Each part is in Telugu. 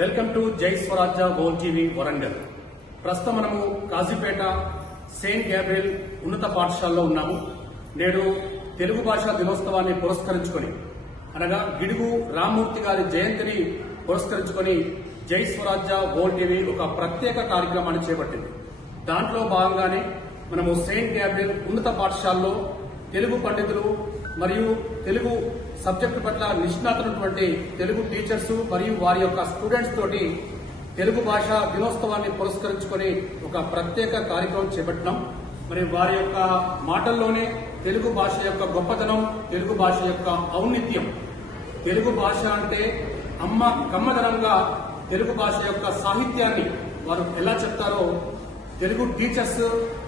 వెల్కమ్ టు జై స్వరాజ్య గోల్ టీవీ వరంగల్. ప్రస్తుతం మనము కాజీపేట సెయింట్ గ్యాబ్రియల్ ఉన్నత పాఠశాలలో ఉన్నాము. నేడు తెలుగు భాషా దినోత్సవాన్ని పురస్కరించుకొని అనగా గిడుగు రామ్మూర్తి గారి జయంతిని పురస్కరించుకొని జై స్వరాజ్య గోల్ టీవీ ఒక ప్రత్యేక కార్యక్రమాన్ని చేపట్టింది. దాంట్లో భాగంగానే మనము సెయింట్ గ్యాబ్రియల్ ఉన్నత పాఠశాలలో తెలుగు పండితులు మరియు తెలుగు సబ్జెక్టు పట్ల నిష్ణాతున్నటువంటి తెలుగు టీచర్స్ మరియు వారి యొక్క స్టూడెంట్స్ తోటి తెలుగు భాష దినోత్సవాన్ని పురస్కరించుకొని ఒక ప్రత్యేక కార్యక్రమం చేపట్టినాం. మరి వారి యొక్క మాటల్లోనే తెలుగు భాష యొక్క గొప్పతనం, తెలుగు భాష యొక్క ఔన్నత్యం, తెలుగు భాష అంటే అమ్మ కమ్మదనంగా తెలుగు భాష యొక్క సాహిత్యాన్ని వారు ఎలా చెప్తారో తెలుగు టీచర్స్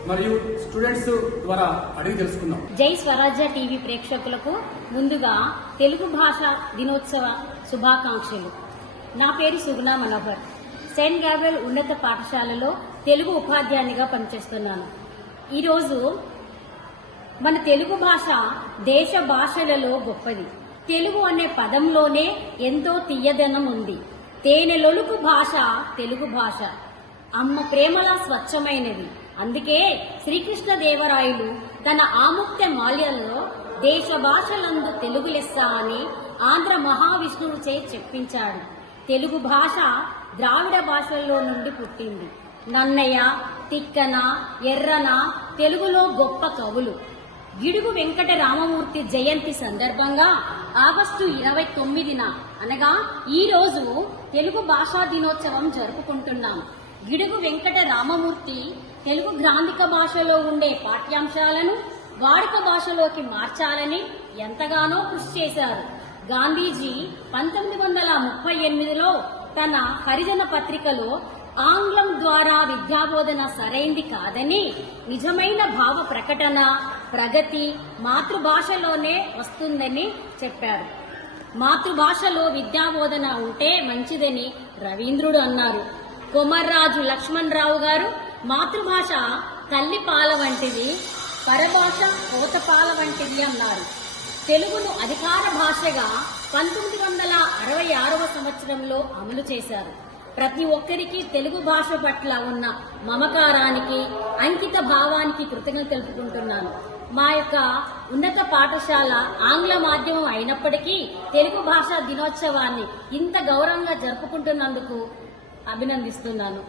మరియు స్టూడెంట్స్ ద్వారా అడిగి తెలుసుకుందాం. జై స్వరాజ్య టీవీ ప్రేక్షకులకు ముందుగా తెలుగు భాష దినోత్సవ శుభాకాంక్షలు. నా పేరు సుగుణ మనోహర్. సెయింట్ గ్యాబ్రియల్ ఉన్నత పాఠశాలలో తెలుగు ఉపాధ్యాయునిగా పనిచేస్తున్నాను. ఈరోజు మన తెలుగు భాష దేశ భాషలలో గొప్పది. తెలుగు అనే పదంలోనే ఎంతో తీయదనం ఉంది. తేనెలొలుకు భాష తెలుగు భాష. అమ్మ ప్రేమలా స్వచ్ఛమైనది. అందుకే శ్రీకృష్ణదేవరాయలు తన ఆముక్త మాల్యాలలో దేశ భాషలందు తెలుగు లెస్స అని ఆంధ్ర మహావిష్ణువుచే చెప్పించాడు. తెలుగు భాష ద్రావిడ భాషల్లో నుండి పుట్టింది. నన్నయ్య, తిక్కన, ఎర్రన తెలుగులో గొప్ప కవులు. గిడుగు వెంకట రామమూర్తి జయంతి సందర్భంగా ఆగస్టు 29న అనగా ఈ రోజు తెలుగు భాషా దినోత్సవం జరుపుకుంటున్నాం. గిడుగు వెంకట రామమూర్తి తెలుగు గ్రాంధిక భాషలో ఉండే పాఠ్యాంశాలను వాడుక భాషలోకి మార్చాలని ఎంతగానో కృషి చేశారు. గాంధీజీ 1938లో తన హరిజన పత్రికలో ఆంగ్లం ద్వారా విద్యాబోధన సరైంది కాదని, నిజమైన భావ ప్రకటన, ప్రగతి మాతృభాషలోనే వస్తుందని చెప్పారు. మాతృభాషలో విద్యాబోధన ఉంటే మంచిదని రవీంద్రుడు అన్నారు. కొమర్రాజు లక్ష్మణరావు గారు మాతృభాష తల్లి పాల వంటిది, పరభాష కోతపాల వంటిది అన్నారు. తెలుగును అధికార భాషగా 1966వ సంవత్సరంలో అమలు చేశారు. ప్రతి ఒక్కరికి తెలుగు భాష పట్ల ఉన్న మమకారానికి, అంకిత భావానికి కృతజ్ఞతలు తెలుపుకుంటున్నాను. మా యొక్క ఉన్నత పాఠశాల ఆంగ్ల మాధ్యమం అయినప్పటికీ తెలుగు భాషా దినోత్సవాన్ని ఇంత గౌరవంగా జరుపుకుంటున్నందుకు అభినందిస్తున్నాను.